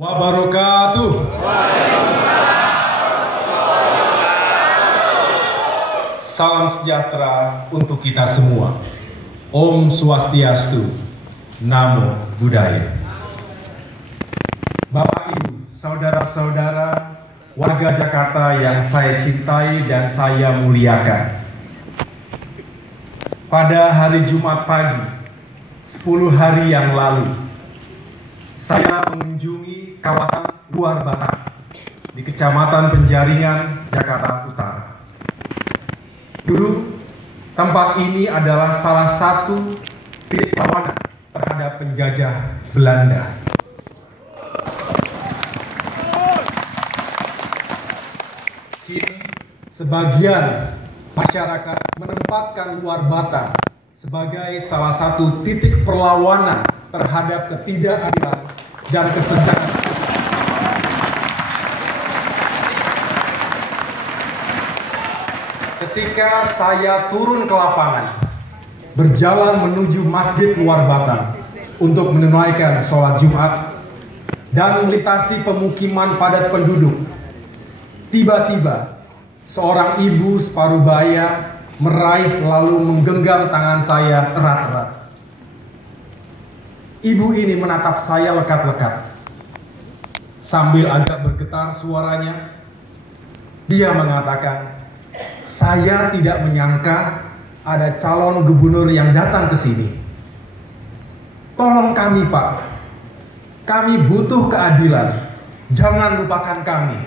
wabarakatuh. Salam sejahtera untuk kita semua. Om Swastiastu, Namo Buddhaya. Bapak Ibu, saudara-saudara, warga Jakarta yang saya cintai dan saya muliakan. Pada hari Jumat pagi, 10 hari yang lalu, saya mengunjungi kawasan Luar Batang di Kecamatan Penjaringan, Jakarta Utara. Dulu, tempat ini adalah salah satu titik perlawanan terhadap penjajah Belanda. Kini, sebagian masyarakat menempatkan Luar Batang sebagai salah satu titik perlawanan terhadap ketidakadilan dan kesenjangan. Ketika saya turun ke lapangan, berjalan menuju Masjid Luar Batang untuk menunaikan sholat Jumat dan melintasi pemukiman padat penduduk, tiba-tiba seorang ibu separuh baya meraih lalu menggenggam tangan saya erat-erat. Ibu ini menatap saya lekat-lekat. Sambil agak bergetar suaranya, dia mengatakan, "Saya tidak menyangka ada calon gubernur yang datang ke sini. Tolong kami, Pak. Kami butuh keadilan. Jangan lupakan kami."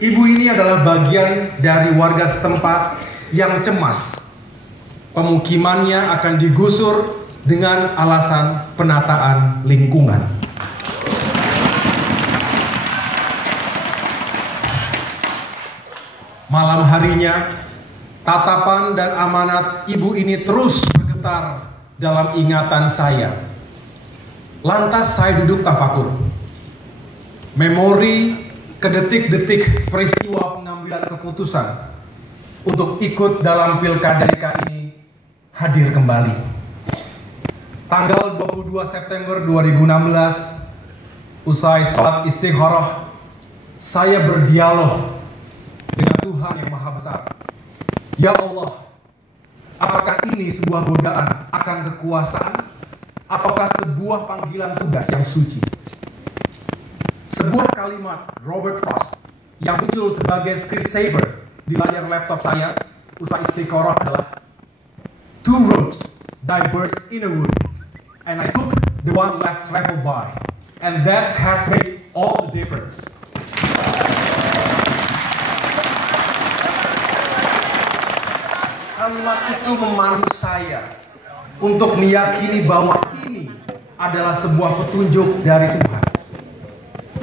Ibu ini adalah bagian dari warga setempat yang cemas. Pemukimannya akan digusur dengan alasan penataan lingkungan. Malam harinya, tatapan dan amanat ibu ini terus bergetar dalam ingatan saya. Lantas saya duduk tafakur. Memori kedetik-detik peristiwa pengambilan keputusan untuk ikut dalam Pilkada DKI hadir kembali. Tanggal 22 September 2016, usai salat istikharah, saya berdialog dengan Tuhan yang Maha Besar. Ya Allah, apakah ini sebuah godaan akan kekuasaan, ataukah sebuah panggilan tugas yang suci? Sebuah kalimat Robert Frost yang muncul sebagai screensaver di layar laptop saya usai istikharah adalah, "Two roads diverge in a wood, and I took the one less traveled by, and that has made all the difference." Kalimat itu memandu saya untuk meyakini bahwa ini adalah sebuah petunjuk dari Tuhan.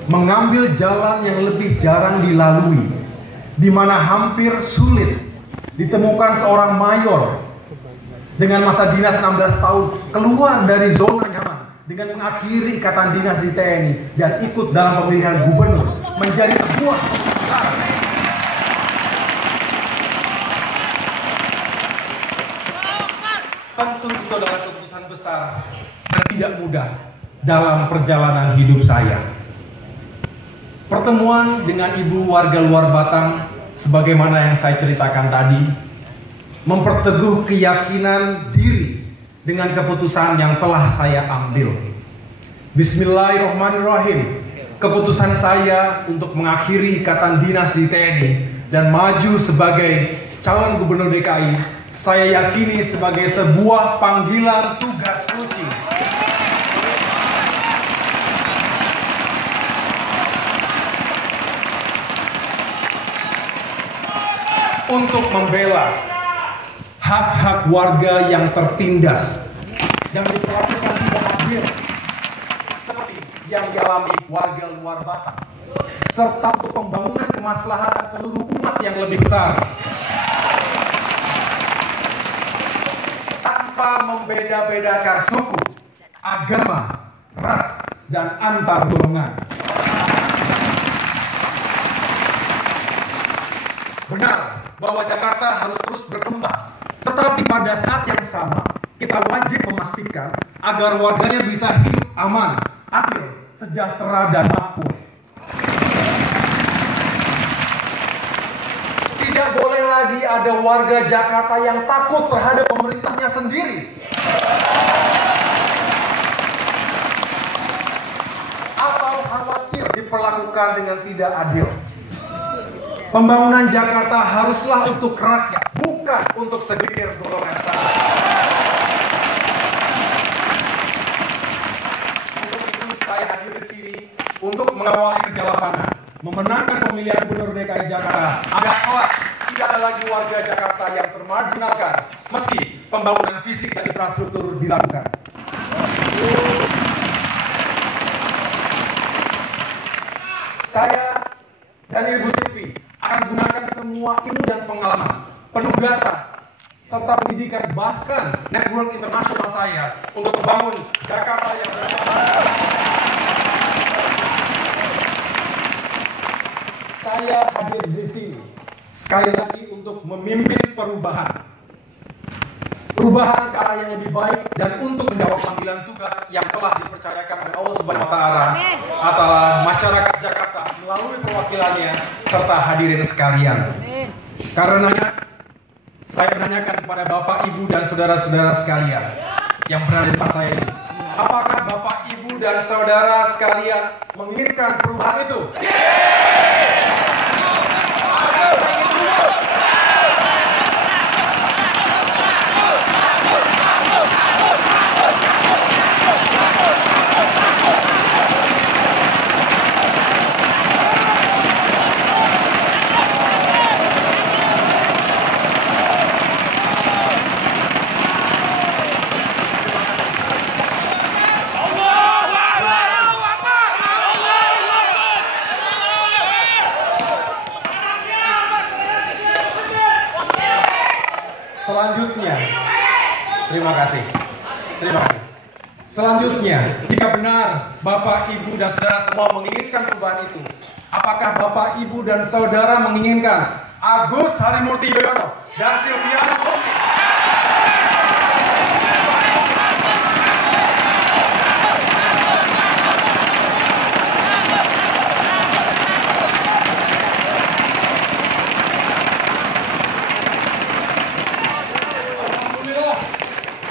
Mengambil jalan yang lebih jarang dilalui, di mana hampir sulit ditemukan seorang mayor dengan masa dinas 16 tahun keluar dari zona nyaman dengan mengakhiri ikatan dinas di TNI dan ikut dalam pemilihan gubernur menjadi sebuah keputusan. Tentu itu adalah keputusan besar dan tidak mudah dalam perjalanan hidup saya. Pertemuan dengan ibu warga Luar Batang, sebagaimana yang saya ceritakan tadi, memperteguh keyakinan diri dengan keputusan yang telah saya ambil. Bismillahirrahmanirrahim. Keputusan saya untuk mengakhiri ikatan dinas di TNI dan maju sebagai calon gubernur DKI, saya yakini sebagai sebuah panggilan tugas suci. Untuk membela hak-hak warga yang tertindas dan diperlakukan tidak adil seperti yang dialami warga Luar Batang, serta untuk pembangunan kemaslahatan seluruh umat yang lebih besar tanpa membeda-bedakan suku, agama, ras, dan antar golongan. Benar bahwa Jakarta harus terus berkembang, tetapi pada saat yang sama kita wajib memastikan agar warganya bisa hidup aman, adil, sejahtera, dan makmur. Tidak boleh lagi ada warga Jakarta yang takut terhadap pemerintahnya sendiri. Atau khawatir diperlakukan dengan tidak adil. Pembangunan Jakarta haruslah untuk rakyat, bukan untuk segelintir golongan saja. Untuk itu saya hadir di sini untuk mengawali kerja lapangan, memenangkan pemilihan Gubernur DKI Jakarta agar kelak tidak ada lagi warga Jakarta yang termarginalkan meski pembangunan fisik dan infrastruktur dilakukan. Saya dan Ibu Silvi akan gunakan semua ilmu dan pengalaman, penugasan, serta pendidikan, bahkan network internasional saya untuk membangun Jakarta yang berkualitas. Saya hadir di sini sekali lagi untuk memimpin perubahan ke arah yang lebih baik dan untuk menjawab panggilan tugas yang telah dipercayakan oleh Allah Subhanahu wa Ta'ala atas masyarakat Jakarta melalui perwakilannya serta hadirin sekalian. Karenanya saya menanyakan kepada Bapak, Ibu, dan saudara-saudara sekalian yang berada di depan saya ini, apakah Bapak, Ibu, dan saudara sekalian menginginkan perubahan itu? Selanjutnya, terima kasih. Selanjutnya, jika benar Bapak, Ibu, dan saudara semua menginginkan perubahan itu, apakah Bapak, Ibu, dan saudara menginginkan Agus Harimurti Yudhoyono dan Silviana Murni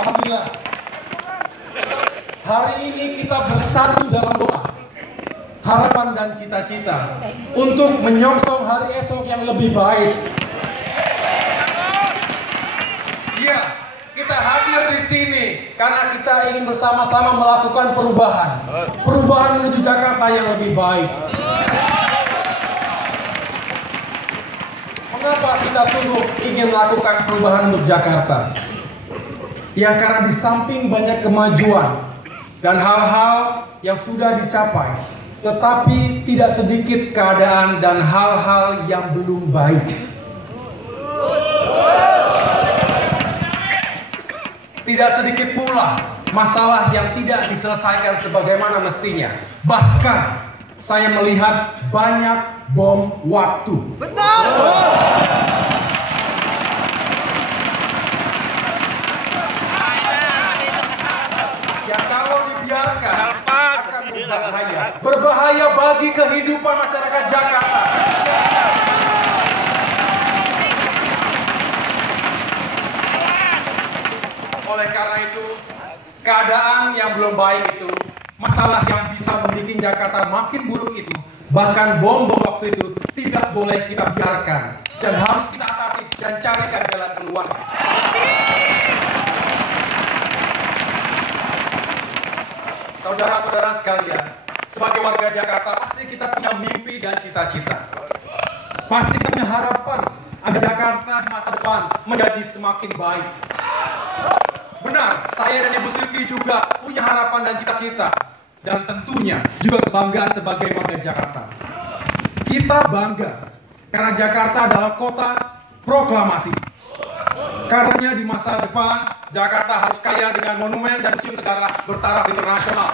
Alhamdulillah, hari ini kita bersatu dalam doa, harapan dan cita-cita untuk menyongsong hari esok yang lebih baik. Iya, kita hadir di sini karena kita ingin bersama-sama melakukan perubahan menuju Jakarta yang lebih baik. Mengapa kita sungguh ingin melakukan perubahan untuk Jakarta? Ya, karena di samping banyak kemajuan dan hal-hal yang sudah dicapai, tetapi tidak sedikit keadaan dan hal-hal yang belum baik. Tidak sedikit pula masalah yang tidak diselesaikan sebagaimana mestinya. Bahkan saya melihat banyak bom waktu. Betul. Yang kalau dibiarkan akan berbahaya bagi kehidupan masyarakat Jakarta. Oleh karena itu, keadaan yang belum baik itu, masalah yang bisa membuat Jakarta makin buruk itu, bahkan bom waktu itu tidak boleh kita biarkan dan harus kita atasi dan carikan jalan keluar. Saudara-saudara sekalian, sebagai warga Jakarta pasti kita punya mimpi dan cita-cita. Pasti kita punya harapan agar Jakarta di masa depan menjadi semakin baik. Benar, saya dan Ibu Silvi juga punya harapan dan cita-cita. Dan tentunya juga kebanggaan sebagai warga Jakarta. Kita bangga karena Jakarta adalah kota proklamasi. Karenanya di masa depan, Jakarta harus kaya dengan monumen dan museum sejarah bertaraf internasional.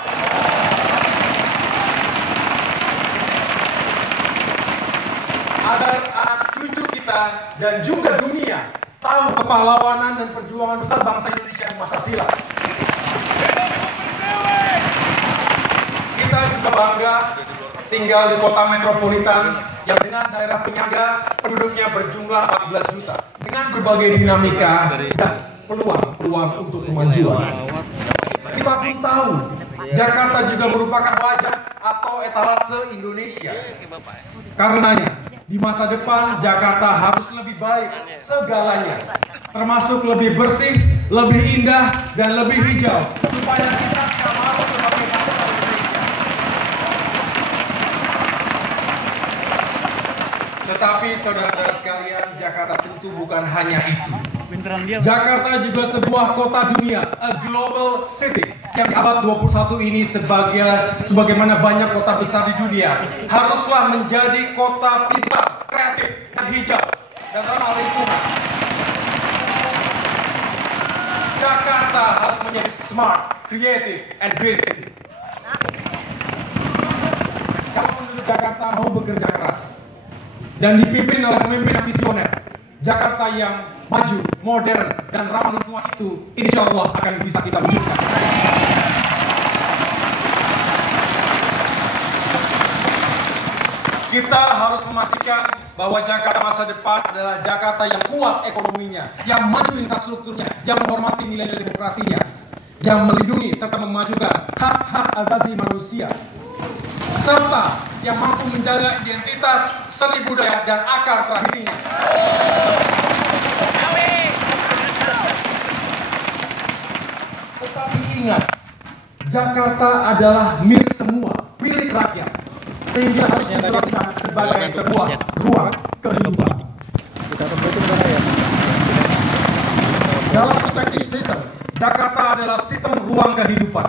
Agar anak cucu kita dan juga dunia tahu kepahlawanan dan perjuangan besar bangsa Indonesia di masa silam. Kita juga juga bangga tinggal di kota metropolitan yang dengan daerah penyangga penduduknya berjumlah 14 juta dengan berbagai dinamika dan peluang untuk kemajuan. Kita pun tahu Jakarta juga merupakan wajah atau etalase Indonesia. Karenanya di masa depan Jakarta harus lebih baik segalanya, termasuk lebih bersih, lebih indah, dan lebih hijau supaya kita tidak malu sebagai bangsa Indonesia. Tetapi saudara-saudara sekalian, Jakarta tentu bukan hanya itu. Jakarta juga sebuah kota dunia, a global city, yang di abad 21 ini sebagaimana banyak kota besar di dunia haruslah menjadi kota pintar, kreatif, dan hijau, dan ramah lingkungan. Jakarta harus menjadi smart, creative, and green city. Kalau penduduk Jakarta mau bekerja keras dan dipimpin oleh pemimpin yang visioner, Jakarta yang maju, modern, dan ramah lingkungan itu insya Allah akan bisa kita wujudkan. Kita harus memastikan bahwa Jakarta masa depan adalah Jakarta yang kuat ekonominya, yang maju infrastrukturnya, yang menghormati nilai-nilai demokrasinya, yang melindungi serta memajukan hak-hak asasi manusia, serta yang mampu menjaga identitas, seni budaya, dan akar tradisinya. Tetapi ingat, Jakarta adalah milik semua, milik rakyat, sehingga harus diperlakukan sebagai sebuah ruang kehidupan. Dalam perspektif sistem, Jakarta adalah sistem ruang kehidupan.